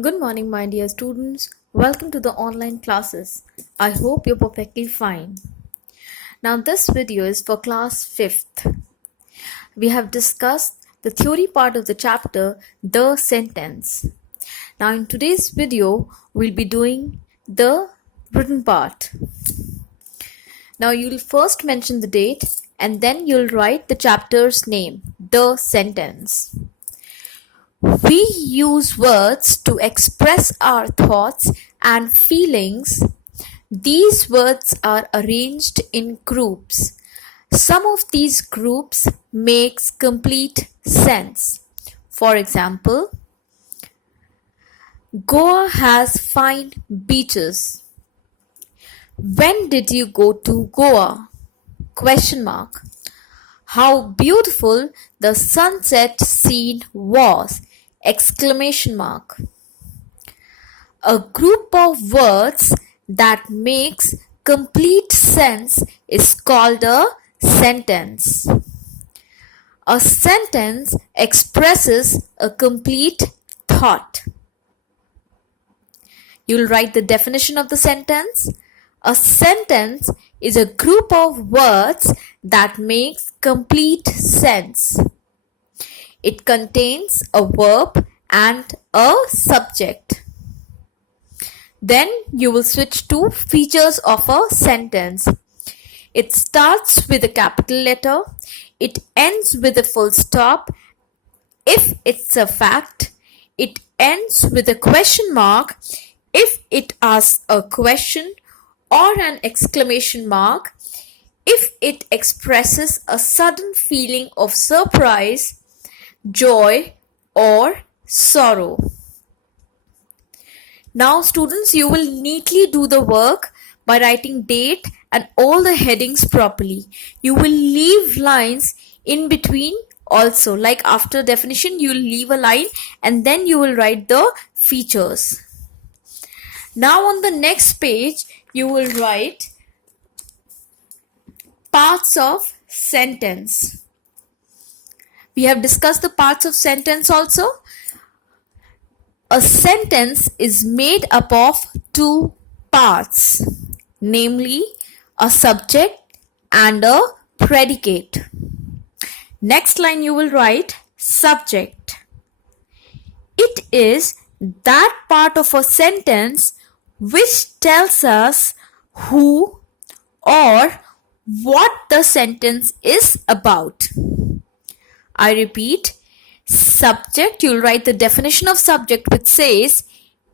Good morning, my dear students. Welcome to the online classes. I hope you're perfectly fine. Now, this video is for class 5th. We have discussed the theory part of the chapter, the sentence. Now, in today's video, we'll be doing the written part. Now, you'll first mention the date and then you'll write the chapter's name, the sentence. We use words to express our thoughts and feelings. These words are arranged in groups. Some of these groups makes complete sense. For example, Goa has fine beaches. When did you go to Goa? Question mark. How beautiful the sunset scene was! Exclamation mark. A group of words that makes complete sense is called a sentence. A sentence expresses a complete thought. You'll write the definition of the sentence. A sentence is a group of words that makes complete sense. It contains a verb and a subject. Then you will switch to features of a sentence. It starts with a capital letter. It ends with a full stop. If it's a fact, it ends with a question mark. If it asks a question or an exclamation mark, if it expresses a sudden feeling of surprise, joy or sorrow. Now students, you will neatly do the work by writing date and all the headings properly. You will leave lines in between also, like after definition you will leave a line and then you will write the features. Now on the next page you will write parts of sentence. We have discussed the parts of sentence also. A sentence is made up of two parts, namely a subject and a predicate. Next line you will write subject. It is that part of a sentence which tells us who or what the sentence is about. I repeat, subject, you'll write the definition of subject which says,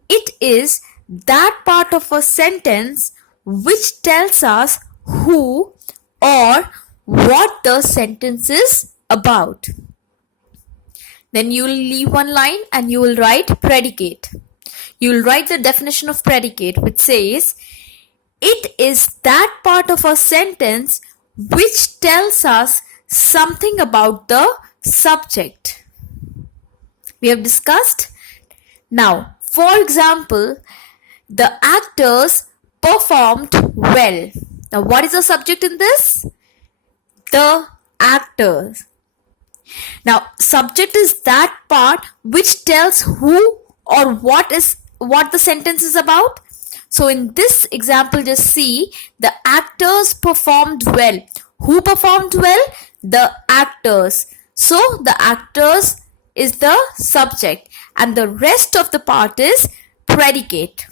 it is that part of a sentence which tells us who or what the sentence is about. Then you will leave one line and you will write predicate. You will write the definition of predicate which says, it is that part of a sentence which tells us something about the subject. We have discussed. Now, for example, the actors performed well. Now, what is the subject in this? The actors. Now, subject is that part which tells who or what the sentence is about. So in this example, just see the actors performed well. Who performed well? The actors. So the actors is the subject and the rest of the part is predicate.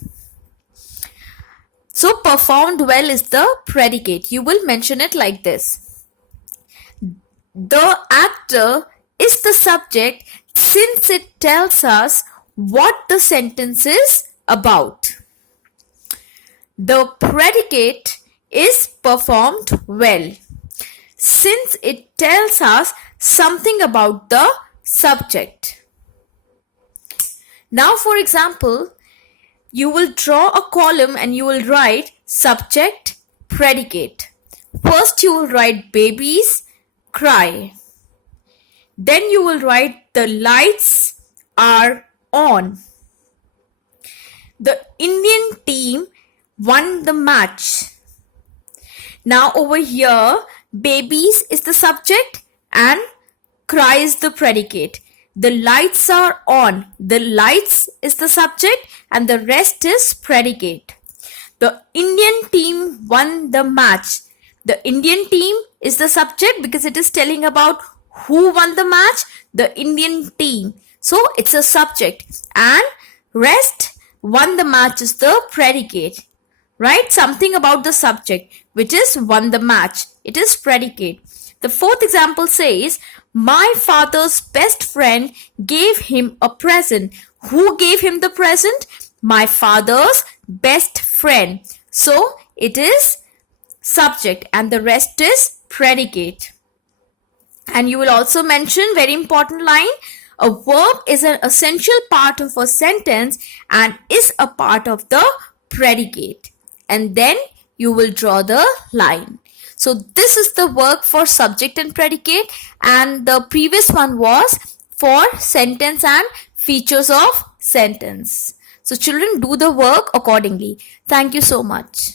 So performed well is the predicate. You will mention it like this. The actor is the subject since it tells us what the sentence is about. The predicate is performed well since it tells us something about the subject. Now, for example, you will draw a column and you will write subject, predicate. First, you will write babies cry. Then you will write the lights are on. The Indian team won the match. Now over here, babies is the subject and cry is the predicate. The lights are on. The lights is the subject and the rest is predicate. The Indian team won the match. The Indian team is the subject because it is telling about who won the match, the Indian team. So it's a subject, and rest won the match is the predicate. Write something about the subject which is won the match. It is predicate. The fourth example says, my father's best friend gave him a present. Who gave him the present? My father's best friend. So it is subject and the rest is predicate. And you will also mention very important line, a verb is an essential part of a sentence and is a part of the predicate. And then you will draw the line. So this is the work for subject and predicate, and the previous one was for sentence and features of sentence. So children, do the work accordingly. Thank you so much.